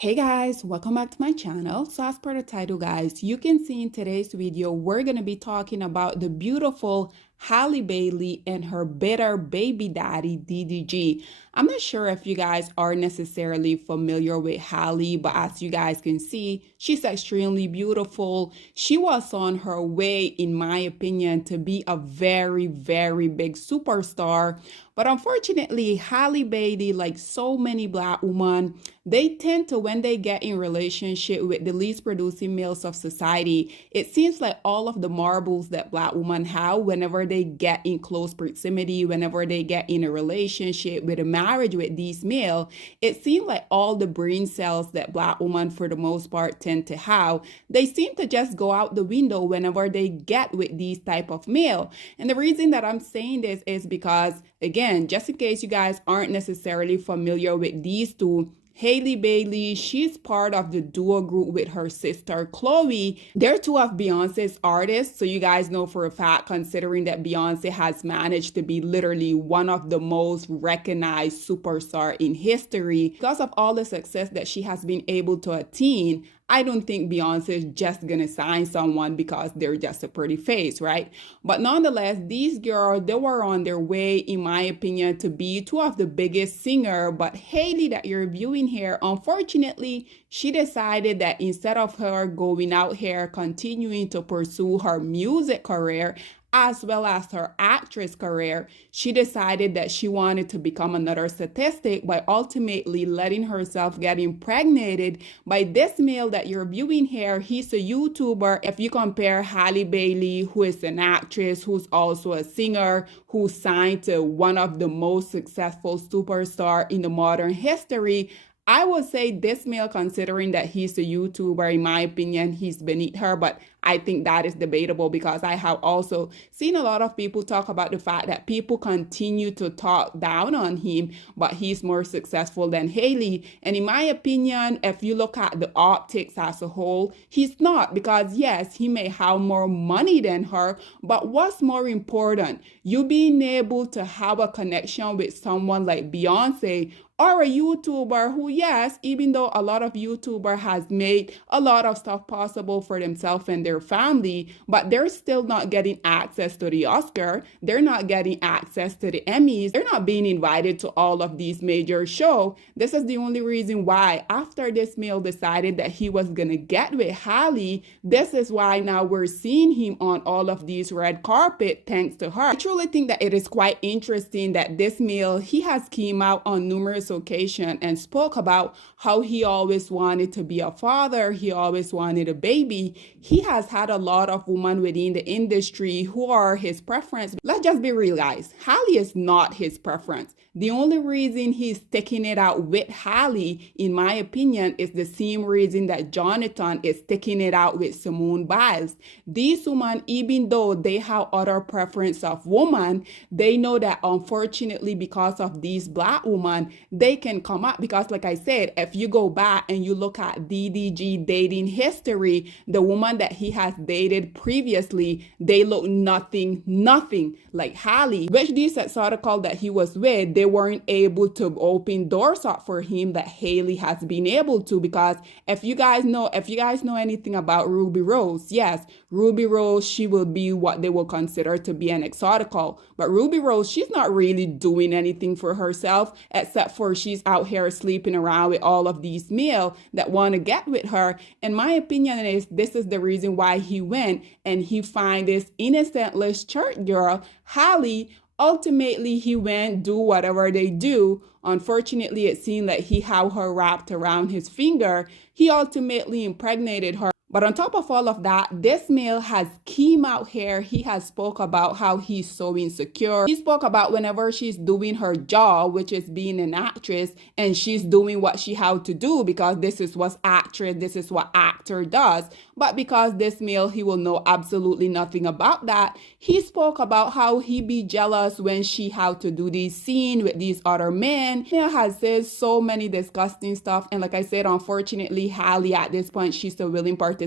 Hey guys, welcome back to my channel. So as per the title guys, you can see in today's video, we're going to be talking about the beautiful Halle Bailey and her bitter baby daddy, DDG. I'm not sure if you guys are necessarily familiar with Halle, but as you guys can see, she's extremely beautiful. She was on her way, in my opinion, to be a very, very big superstar. But unfortunately, Halle Bailey, like so many Black women, they tend to, when they get in relationship with the least producing males of society, it seems like all of the marbles that Black women have whenever they get in close proximity, whenever they get in a relationship with a marriage with these male, it seems like all the brain cells that Black women for the most part tend to have, they seem to just go out the window whenever they get with these type of male. And the reason that I'm saying this is because, again, just in case you guys aren't necessarily familiar with these two, Halle Bailey, she's part of the duo group with her sister Chloe. They're two of Beyonce's artists, so you guys know for a fact, considering that Beyonce has managed to be literally one of the most recognized superstar in history. Because of all the success that she has been able to attain, I don't think Beyonce is just gonna sign someone because they're just a pretty face, right? But nonetheless, these girls, they were on their way, in my opinion, to be two of the biggest singer. But Halle that you're viewing here, unfortunately, she decided that instead of her going out here continuing to pursue her music career, as well as her actress career, she decided that she wanted to become another statistic by ultimately letting herself get impregnated by this male that you're viewing here. He's a YouTuber. If you compare Halle Bailey, who is an actress, who's also a singer, who signed to one of the most successful superstars in the modern history, I would say this male, considering that he's a YouTuber, in my opinion, he's beneath her. But I think that is debatable because I have also seen a lot of people talk about the fact that people continue to talk down on him, but he's more successful than Halle. And in my opinion, if you look at the optics as a whole, he's not, because yes, he may have more money than her, but what's more important, you being able to have a connection with someone like Beyonce or a YouTuber who, yes, even though a lot of YouTuber has made a lot of stuff possible for themselves and their family, but they're still not getting access to the Oscar. They're not getting access to the Emmys. They're not being invited to all of these major shows. This is the only reason why after this male decided that he was going to get with Halle, this is why now we're seeing him on all of these red carpet thanks to her. I truly think that it is quite interesting that this male, he has came out on numerous occasion and spoke about how he always wanted to be a father, he always wanted a baby. He has had a lot of women within the industry who are his preference. Let's just be real, guys. Halle is not his preference. The only reason he's sticking it out with Halle, in my opinion, is the same reason that Jonathan is sticking it out with Simone Biles. These women, even though they have other preference of women, they know that unfortunately because of these Black women, they can come up. Because like I said, if you go back and you look at DDG dating history, the woman that he has dated previously, they look nothing like Halle, which this article that he was with, they weren't able to open doors up for him that Halle has been able to. Because if you guys know anything about Ruby Rose, yes, Ruby Rose, she will be what they will consider to be an exotical. But Ruby Rose, she's not really doing anything for herself except for she's out here sleeping around with all of these male that want to get with her. And my opinion is this is the reason why he went and he find this innocentless church girl, Halle. Ultimately, he went do whatever they do. Unfortunately, it seemed like he had her wrapped around his finger. He ultimately impregnated her. But on top of all of that, this male has came out here. He has spoke about how he's so insecure. He spoke about whenever she's doing her job, which is being an actress, and she's doing what she had to do because this is what actor does. But because this male, he will know absolutely nothing about that. He spoke about how he be jealous when she had to do this scene with these other men. He has said so many disgusting stuff. And like I said, unfortunately, Halle at this point, she's a willing participant.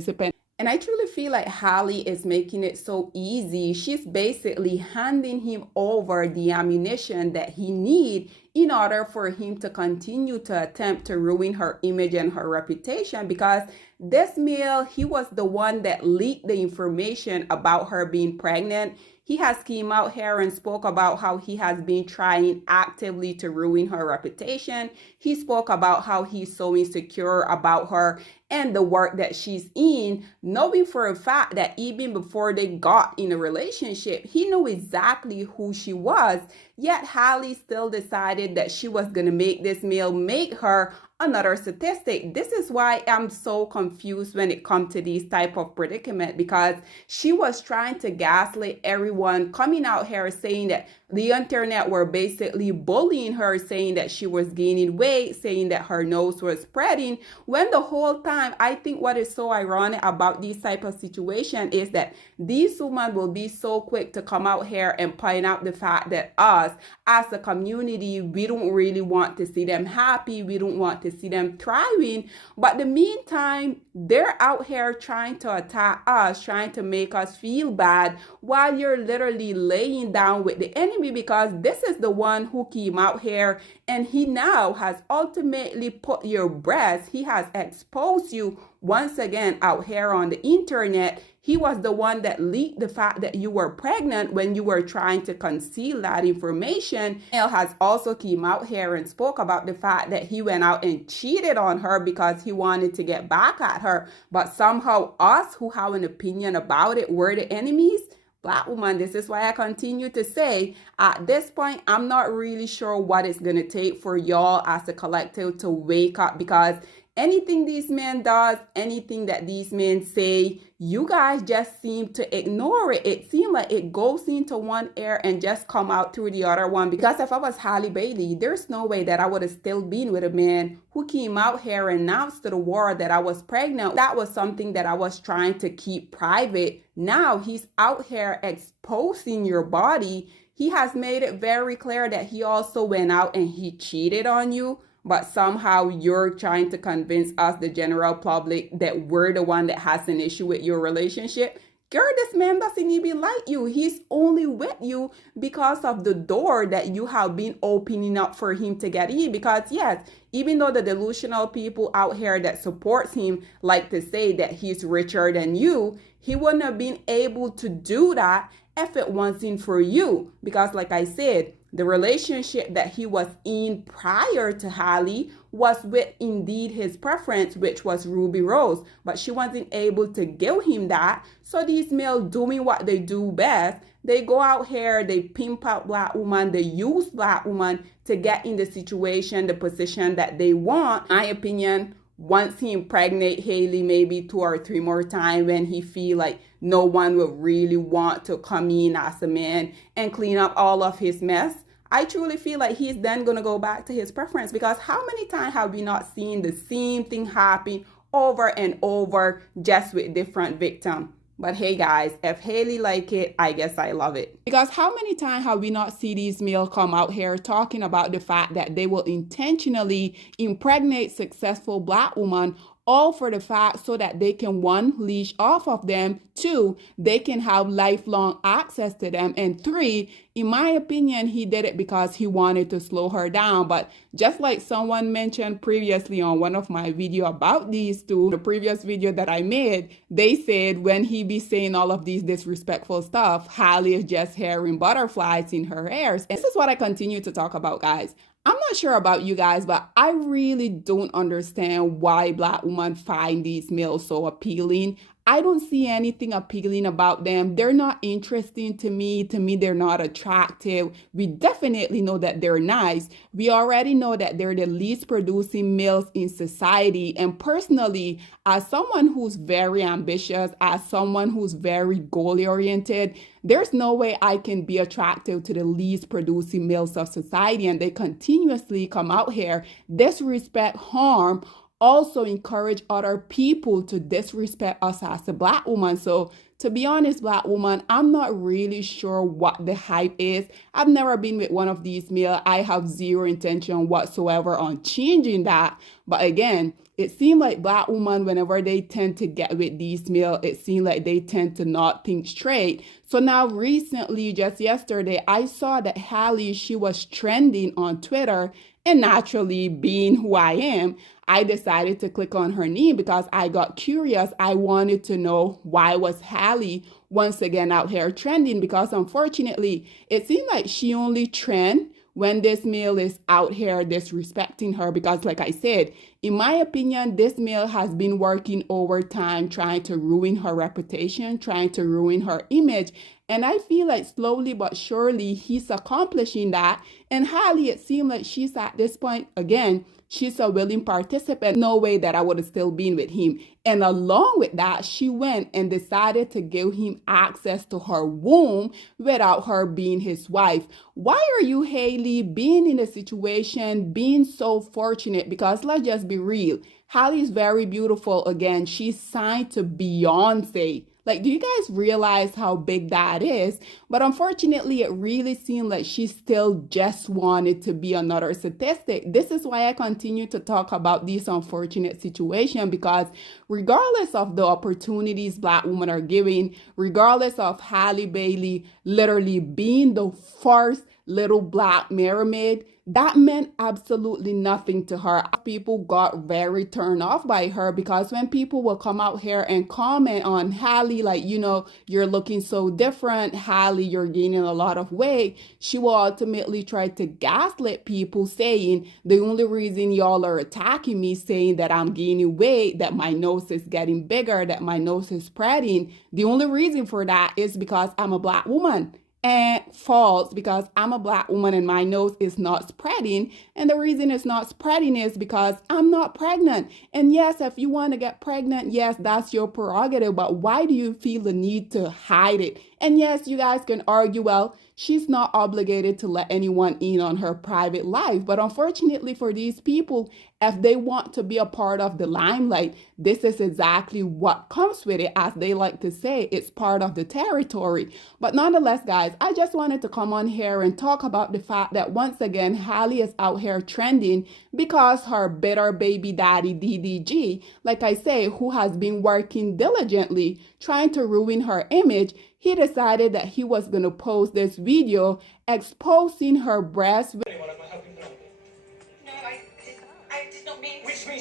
And I truly feel like Halle is making it so easy. She's basically handing him over the ammunition that he need in order for him to continue to attempt to ruin her image and her reputation, because this male, he was the one that leaked the information about her being pregnant. He has came out here and spoke about how he has been trying actively to ruin her reputation. He spoke about how he's so insecure about her and the work that she's in, knowing for a fact that even before they got in a relationship, he knew exactly who she was. Yet Halle still decided that she was going to make this male make her another statistic. This is why I'm so confused when it comes to these type of predicament, because she was trying to gaslight everyone, coming out here saying that the internet were basically bullying her, saying that she was gaining weight, saying that her nose was spreading, when the whole time, I think what is so ironic about this type of situation is that these women will be so quick to come out here and point out the fact that us as a community, we don't really want to see them happy, we don't want to see them thriving, but the meantime, they're out here trying to attack us, trying to make us feel bad, while you're literally laying down with the enemy, because this is the one who came out here and he now has ultimately put your breast, he has exposed you once again out here on the internet. He was the one that leaked the fact that you were pregnant when you were trying to conceal that information. Male has also came out here and spoke about the fact that he went out and cheated on her because he wanted to get back at her. But somehow us who have an opinion about it were the enemies. Black woman, this is why I continue to say at this point, I'm not really sure what it's going to take for y'all as a collective to wake up, because anything these men does, anything that these men say, you guys just seem to ignore it. It seems like it goes into one ear and just come out through the other one. Because if I was Halle Bailey, there's no way that I would have still been with a man who came out here and announced to the world that I was pregnant. That was something that I was trying to keep private. Now he's out here exposing your body. He has made it very clear that he also went out and he cheated on you. But somehow you're trying to convince us, the general public, that we're the one that has an issue with your relationship. Girl, this man doesn't even like you. He's only with you because of the door that you have been opening up for him to get in. Because yes, even though the delusional people out here that supports him like to say that he's richer than you, he wouldn't have been able to do that if it wasn't for you. Because like I said, the relationship that he was in prior to Halle was with indeed his preference, which was Ruby Rose. But she wasn't able to give him that. So these males doing what they do best, they go out here, they pimp out black women, they use black women to get in the situation, the position that they want. In my opinion, once he impregnate Halle maybe 2 or 3 more times, when he feel like no one will really want to come in as a man and clean up all of his mess, I truly feel like he's then going to go back to his preference. Because how many times have we not seen the same thing happen over and over, just with different victims? But hey guys, if Halle like it, I guess I love it. Because how many times have we not seen these males come out here talking about the fact that they will intentionally impregnate successful black women, all for the fact so that they can, 1, leash off of them, 2, they can have lifelong access to them, and 3, in my opinion, he did it because he wanted to slow her down. But just like someone mentioned previously on one of my videos about these two, the previous video that I made, they said when he be saying all of these disrespectful stuff, Halle is just hearing butterflies in her ears. And this is what I continue to talk about, guys. I'm not sure about you guys, but I really don't understand why black women find these males so appealing. I don't see anything appealing about them. They're not interesting to me. To me, they're not attractive. We definitely know that they're nice. We already know that they're the least producing males in society. And personally, as someone who's very ambitious, as someone who's very goal-oriented, there's no way I can be attractive to the least producing males of society. And they continuously come out here, disrespect, harm also encourage other people to disrespect us as a Black woman. So to be honest, Black woman, I'm not really sure what the hype is. I've never been with one of these male. I have zero intention whatsoever on changing that. But again, it seemed like Black women, whenever they tend to get with these male, it seemed like they tend to not think straight. So now recently, just yesterday, I saw that Halle, she was trending on Twitter, and naturally being who I am, I decided to click on her name because I got curious. I wanted to know why was Halle once again out here trending, because unfortunately, it seemed like she only trend when this male is out here disrespecting her. Because like I said, in my opinion, this male has been working overtime trying to ruin her reputation, trying to ruin her image. And I feel like slowly but surely he's accomplishing that. And Halle, it seemed like she's at this point, again, she's a willing participant. No way that I would have still been with him. And along with that, she went and decided to give him access to her womb without her being his wife. Why are you, Halle, being in a situation, being so fortunate? Because let's just be real. Halle is very beautiful. Again, she's signed to Beyonce. Like, do you guys realize how big that is? But unfortunately, it really seemed like she still just wanted to be another statistic. This is why I continue to talk about this unfortunate situation, because regardless of the opportunities Black women are giving, regardless of Halle Bailey literally being the first little Black mermaid, that meant absolutely nothing to her. People got very turned off by her, because when people will come out here and comment on Halle, like, you know, you're looking so different, Halle, you're gaining a lot of weight, she will ultimately try to gaslight people, saying the only reason y'all are attacking me, saying that I'm gaining weight, that my nose is getting bigger, that my nose is spreading, the only reason for that is because I'm a Black woman. And false, because I'm a Black woman and my nose is not spreading. And the reason it's not spreading is because I'm not pregnant. And yes, if you want to get pregnant, yes, that's your prerogative. But why do you feel the need to hide it? And yes, you guys can argue, well, she's not obligated to let anyone in on her private life. But unfortunately for these people, if they want to be a part of the limelight, this is exactly what comes with it. As they like to say, it's part of the territory. But nonetheless, guys, I just wanted to come on here and talk about the fact that once again, Halle is out here trending because her bitter baby daddy, DDG, like I say, who has been working diligently, trying to ruin her image, he decided that he was going to post this video exposing her breasts.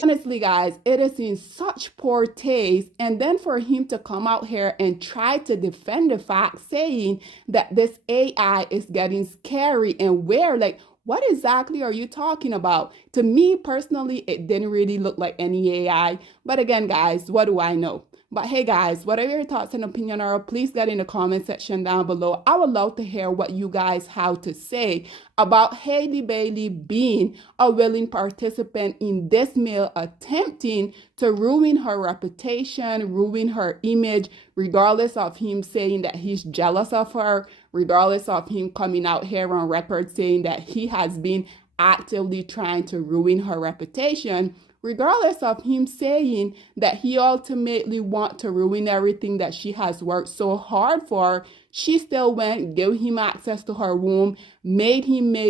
Honestly, guys, it is in such poor taste. And then for him to come out here and try to defend the fact, saying that this AI is getting scary and weird. Like, what exactly are you talking about? To me personally, it didn't really look like any AI. But again, guys, what do I know? But hey guys, whatever your thoughts and opinion are, please get in the comment section down below. I would love to hear what you guys have to say about Halle Bailey being a willing participant in this male attempting to ruin her reputation, ruin her image, regardless of him saying that he's jealous of her, regardless of him coming out here on record saying that he has been actively trying to ruin her reputation, regardless of him saying that he ultimately wants to ruin everything that she has worked so hard for. She still went, gave him access to her womb, made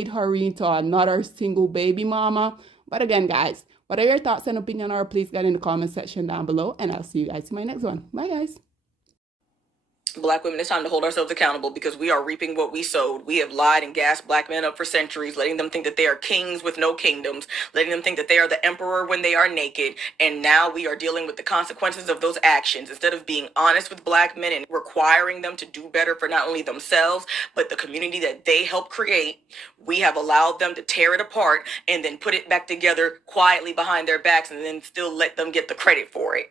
her into another single baby mama. But again, guys, what are your thoughts and opinion are, please get in the comment section down below, and I'll see you guys in my next one. Bye, guys. Black women, it's time to hold ourselves accountable, because we are reaping what we sowed. We have lied and gassed Black men up for centuries, letting them think that they are kings with no kingdoms, letting them think that they are the emperor when they are naked. And now we are dealing with the consequences of those actions. Instead of being honest with Black men and requiring them to do better for not only themselves, but the community that they helped create, we have allowed them to tear it apart and then put it back together quietly behind their backs, and then still let them get the credit for it.